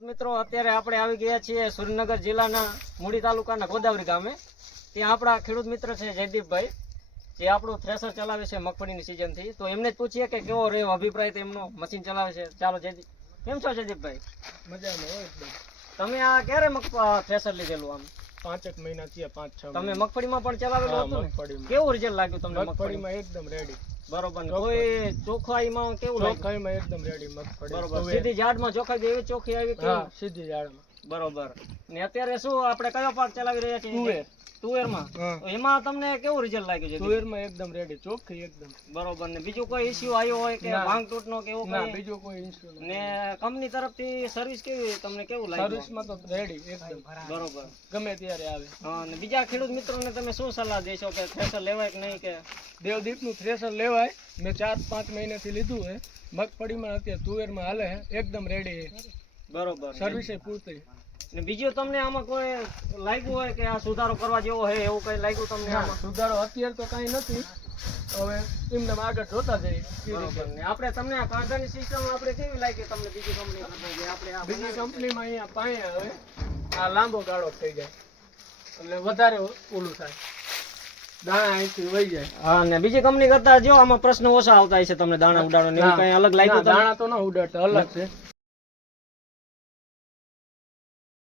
મિત્રો અત્યારે આપણે આવી ગયા છીએ સુરેન્દ્રનગર જિલ્લાના મૂડી તાલુકાના ગોદાવરી ગામે. ત્યાં આપણા ખેડૂત મિત્ર છે જયદીપભાઈ, જે આપણું થ્રેસર ચલાવે છે મગફળીની સિઝનથી. તો એમને જ પૂછીએ કે કેવો રહ્યો અભિપ્રાય તેમનો, મશીન ચલાવે છે. ચાલો જયદીપ, કેમ છો જયદીપભાઈ? મજામાં હોય એકદમ. તમે આ ક્યારે થ્રેસર લીધેલું? આમ 5 મહિના થયા, 5-6 તમે મગફળીમાં પણ ચલાવેલું હતું ને? કેવું રિઝલ્ટ લાગ્યું તમને મગફળીમાં? એકદમ રેડી. બરોબર. કોઈ ચોખ્ખાઈમાં કેવું લાગ્યું? ચોખ્ખાઈમાં એકદમ રેડી મગફળી. બરોબર. સીધી ઝાડમાં ચોખ્ખાઈ એવી ચોખ્ખી આવી કે? હા, સીધી ઝાડમાં. બરોબર. ને અત્યારે શું આપણે કયો પાક ચલાવી રહ્યા છીએ? તુવેરમાં. એમાં તમને કેવું રિઝલ્ટ લાગ્યું છે? તુવેરમાં એકદમ રેડી, ચોખ્ખી એકદમ. બરોબર. ને બીજું કોઈ ઇશ્યુ આવ્યો હોય કે ભાંગ તૂટનો કે એવું ના, કઈ? બીજો કોઈ ઇશ્યુ નથી. ને કંપની તરફથી સર્વિસ કેવી, તમને કેવું લાગ્યું? સર્વિસમાં તો રેડી એકદમ. બરોબર. ગમે ત્યારે આવે. હા. ને બીજા ખેડૂત મિત્રોને તમે શું સલાહ દેશો કે થ્રેસર લેવાય કે નહીં? કે દેવદીપનું થ્રેસર લેવાય. મેં 4-5 મહિનાથી લીધું છે. મગફળીમાં અત્યારે તુવેરમાં હાલે છે, એકદમ રેડી. બરોબર. સર્વિસ પૂરતી. ને બીજું તમને આમાં કોઈ લાગ્યું હોય કે આ સુધારો કરવા જેવો હોય એવું કઈ લાગ્યું તમને આમાં? સુધારો અત્યારે તો કઈ નથી. હવે એમને આગળ જોતા જઈએ. બરોબર. ને આપણે તમને આ કાંટાની સિસ્ટમ આપણે કેવી લાગી તમને બીજી કંપની કરતા? આપણે આ બીજી કંપનીમાં અહીંયા પાણી આવે, આ લાંબો ગાળો થઈ જાય એટલે વધારે ઓલું થાય, દાણા અહીંથી વહી જાય. હા. ને બીજી કંપની કરતા જો આમાં પ્રશ્ન ઓછા આવતા હશે તમને દાણા ઉડાડો ને એવું કઈ અલગ લાગ્યું? દાણા તો ના ઉડાડતા, અલગ છે.